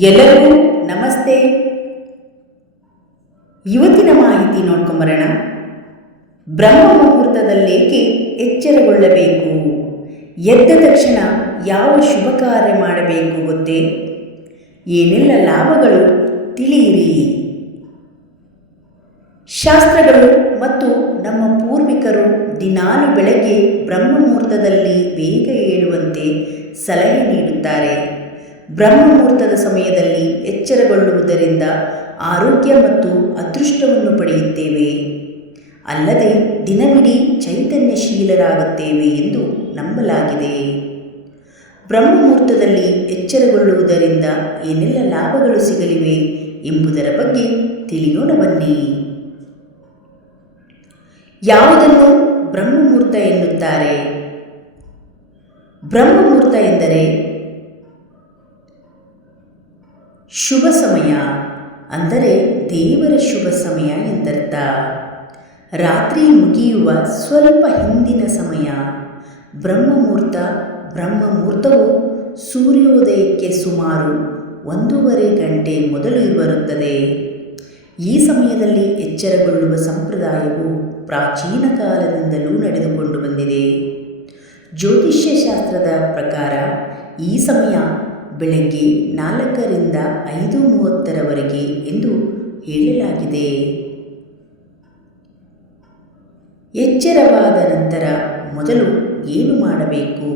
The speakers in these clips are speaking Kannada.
ಎಲ್ಲರಿಗೂ ನಮಸ್ತೆ. ಇವತ್ತಿನ ಮಾಹಿತಿ ನೋಡ್ಕೊಂಬರೋಣ. ಬ್ರಹ್ಮ ಮುಹೂರ್ತದಲ್ಲೇಕೆ ಎಚ್ಚರಗೊಳ್ಳಬೇಕು? ಎದ್ದ ತಕ್ಷಣ ಯಾವ ಶುಭ ಕಾರ್ಯ ಮಾಡಬೇಕು ಗೊತ್ತೇ? ಏನೆಲ್ಲ ಲಾಭಗಳು ತಿಳಿಯಿರಿ. ಶಾಸ್ತ್ರಗಳು ಮತ್ತು ನಮ್ಮ ಪೂರ್ವಿಕರು ದಿನಾಲು ಬೆಳಗ್ಗೆ ಬ್ರಹ್ಮ ಮುಹೂರ್ತದಲ್ಲಿ ಬೇಗ ಏಳುವಂತೆ ಸಲಹೆ ನೀಡುತ್ತಾರೆ. ಬ್ರಹ್ಮ ಮುಹೂರ್ತದ ಸಮಯದಲ್ಲಿ ಎಚ್ಚರಗೊಳ್ಳುವುದರಿಂದ ಆರೋಗ್ಯ ಮತ್ತು ಅದೃಷ್ಟವನ್ನು ಪಡೆಯುತ್ತೇವೆ. ಅಲ್ಲದೆ ದಿನವಿಡೀ ಚೈತನ್ಯಶೀಲರಾಗುತ್ತೇವೆ ಎಂದು ನಂಬಲಾಗಿದೆ. ಬ್ರಹ್ಮ ಮುಹೂರ್ತದಲ್ಲಿ ಎಚ್ಚರಗೊಳ್ಳುವುದರಿಂದ ಏನೆಲ್ಲ ಲಾಭಗಳು ಸಿಗಲಿವೆ ಎಂಬುದರ ಬಗ್ಗೆ ತಿಳಿಯೋಣ ಬನ್ನಿ ಯಾವುದನ್ನು ಬ್ರಹ್ಮಮುಹೂರ್ತ ಎನ್ನುತ್ತಾರೆ? ಬ್ರಹ್ಮಮುಹೂರ್ತ ಎಂದರೆ ಶುಭ ಸಮಯ ಅಂದರೆ ದೇವರ ಶುಭ ಸಮಯ ಎಂದರ್ಥ. ರಾತ್ರಿ ಮುಗಿಯುವ ಸ್ವಲ್ಪ ಹಿಂದಿನ ಸಮಯ. ಬ್ರಹ್ಮಮುಹೂರ್ತ ಬ್ರಹ್ಮಮುಹೂರ್ತವು ಸೂರ್ಯೋದಯಕ್ಕೆ ಸುಮಾರು ಒಂದೂವರೆ ಗಂಟೆ ಮೊದಲು ಬರುತ್ತದೆ ಈ ಸಮಯದಲ್ಲಿ ಎಚ್ಚರಗೊಳ್ಳುವ ಸಂಪ್ರದಾಯವು ಪ್ರಾಚೀನ ಕಾಲದಿಂದಲೂ ನಡೆದುಕೊಂಡು ಬಂದಿದೆ. ಜ್ಯೋತಿಷ್ಯ ಶಾಸ್ತ್ರದ ಪ್ರಕಾರ ಈ ಸಮಯ ಬೆಳಗ್ಗೆ ನಾಲ್ಕರಿಂದ ಐದು ಮೂವತ್ತರವರೆಗೆ ಎಂದು ಹೇಳಲಾಗಿದೆ. ಎಚ್ಚರವಾದ ನಂತರ ಮೊದಲು ಏನು ಮಾಡಬೇಕು?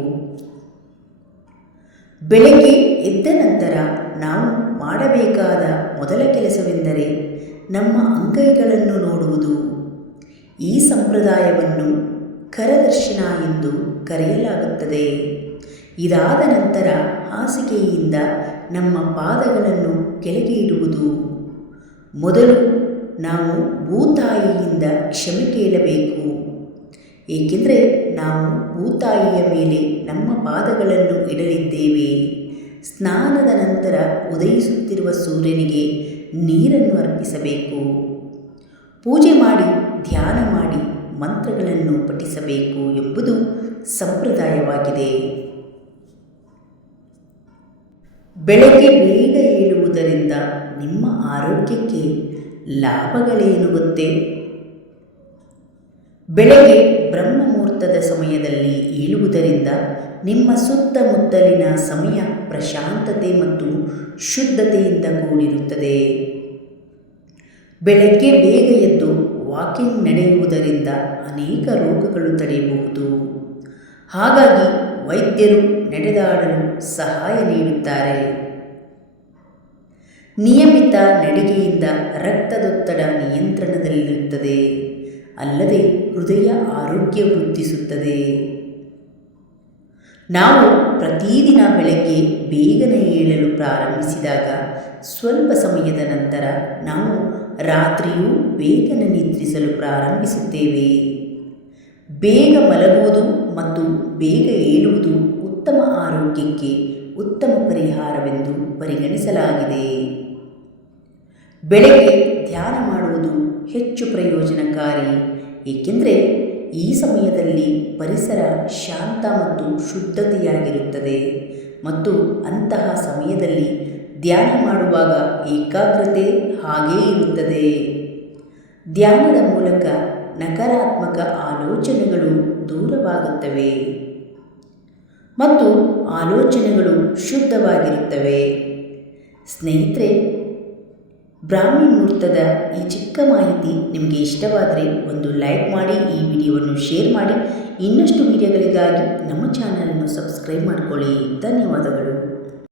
ಬೆಳಗ್ಗೆ ಎದ್ದ ನಂತರ ನಾವು ಮಾಡಬೇಕಾದ ಮೊದಲ ಕೆಲಸವೆಂದರೆ ನಮ್ಮ ಅಂಗೈಗಳನ್ನು ನೋಡುವುದು. ಈ ಸಂಪ್ರದಾಯವನ್ನು ಕರದರ್ಶನ ಎಂದು ಕರೆಯಲಾಗುತ್ತದೆ. ಇದಾದ ನಂತರ ಹಾಸಿಗೆಯಿಂದ ನಮ್ಮ ಪಾದಗಳನ್ನು ಕೆಳಗೆ ಇಡುವುದು ಮೊದಲು ನಾವು ಭೂತಾಯಿಯಿಂದ ಕ್ಷಮೆ ಕೇಳಬೇಕು. ಏಕೆಂದರೆ ನಾವು ಭೂತಾಯಿಯ ಮೇಲೆ ನಮ್ಮ ಪಾದಗಳನ್ನು ಇಡಲಿದ್ದೇವೆ. ಸ್ನಾನದ ನಂತರ ಉದಯಿಸುತ್ತಿರುವ ಸೂರ್ಯನಿಗೆ ನೀರನ್ನು ಅರ್ಪಿಸಬೇಕು. ಪೂಜೆ ಮಾಡಿ, ಧ್ಯಾನ ಮಾಡಿ, ಮಂತ್ರಗಳನ್ನು ಪಠಿಸಬೇಕು ಎಂಬುದು ಸಂಪ್ರದಾಯವಾಗಿದೆ. ಬೆಳಗ್ಗೆ ಬೇಗ ಏಳುವುದರಿಂದ ನಿಮ್ಮ ಆರೋಗ್ಯಕ್ಕೆ ಲಾಭಗಳೇನು ಗೊತ್ತೇ ಬೆಳಗ್ಗೆ ಬ್ರಹ್ಮ ಮುಹೂರ್ತದ ಸಮಯದಲ್ಲಿ ಏಳುವುದರಿಂದ ನಿಮ್ಮ ಸುತ್ತಮುತ್ತಲಿನ ಸಮಯ ಪ್ರಶಾಂತತೆ ಮತ್ತು ಶುದ್ಧತೆಯಿಂದ ಕೂಡಿರುತ್ತದೆ. ಬೆಳಗ್ಗೆ ಬೇಗ ಎದ್ದು ವಾಕಿಂಗ್ ನಡೆಯುವುದರಿಂದ ಅನೇಕ ರೋಗಗಳು ತಡೆಯಬಹುದು. ಹಾಗಾಗಿ ವೈದ್ಯರು ನಡೆದಾಡಲು ಸಹಾಯ ನೀಡುತ್ತಾರೆ. ನಿಯಮಿತ ನಡಿಗೆಯಿಂದ ರಕ್ತದೊತ್ತಡ ನಿಯಂತ್ರಣದಲ್ಲಿರುತ್ತದೆ, ಅಲ್ಲದೆ ಹೃದಯ ಆರೋಗ್ಯ ವೃದ್ಧಿಸುತ್ತದೆ. ನಾವು ಪ್ರತಿದಿನ ಬೆಳಗ್ಗೆ ಬೇಗನೆ ಏಳಲು ಪ್ರಾರಂಭಿಸಿದಾಗ ಸ್ವಲ್ಪ ಸಮಯದ ನಂತರ ನಾವು ರಾತ್ರಿಯೂ ಬೇಗನೆ ನಿದ್ರಿಸಲು ಪ್ರಾರಂಭಿಸುತ್ತೇವೆ. ಬೇಗ ಮಲಗುವುದು ಮತ್ತು ಬೇಗ ಏಳುವುದು ಉತ್ತಮ ಆರೋಗ್ಯಕ್ಕೆ ಉತ್ತಮ ಪರಿಹಾರವೆಂದು ಪರಿಗಣಿಸಲಾಗಿದೆ. ಬೆಳಗ್ಗೆ ಧ್ಯಾನ ಮಾಡುವುದು ಹೆಚ್ಚು ಪ್ರಯೋಜನಕಾರಿ, ಏಕೆಂದರೆ ಈ ಸಮಯದಲ್ಲಿ ಪರಿಸರ ಶಾಂತ ಮತ್ತು ಶುದ್ಧತೆಯಾಗಿರುತ್ತದೆ ಮತ್ತು ಅಂತಹ ಸಮಯದಲ್ಲಿ ಧ್ಯಾನ ಮಾಡುವಾಗ ಏಕಾಗ್ರತೆ ಹಾಗೇ ಇರುತ್ತದೆ. ಧ್ಯಾನದ ಮೂಲಕ ನಕಾರಾತ್ಮಕ ಆಲೋಚನೆಗಳು ದೂರವಾಗುತ್ತವೆ. ಮತ್ತು ಆಲೋಚನೆಗಳು ಶುದ್ಧವಾಗಿರುತ್ತವೆ. ಸ್ನೇಹಿತರೆ ಬ್ರಾಹ್ಮಿ ಮುಹೂರ್ತದ ಈ ಚಿಕ್ಕ ಮಾಹಿತಿ ನಿಮಗೆ ಇಷ್ಟವಾದರೆ ಒಂದು ಲೈಕ್ ಮಾಡಿ, ಈ ವಿಡಿಯೋವನ್ನು ಶೇರ್ ಮಾಡಿ. ಇನ್ನಷ್ಟು ವಿಡಿಯೋಗಳಿಗಾಗಿ ನಮ್ಮ ಚಾನಲನ್ನು ಸಬ್ಸ್ಕ್ರೈಬ್ ಮಾಡಿಕೊಳ್ಳಿ. ಧನ್ಯವಾದಗಳು.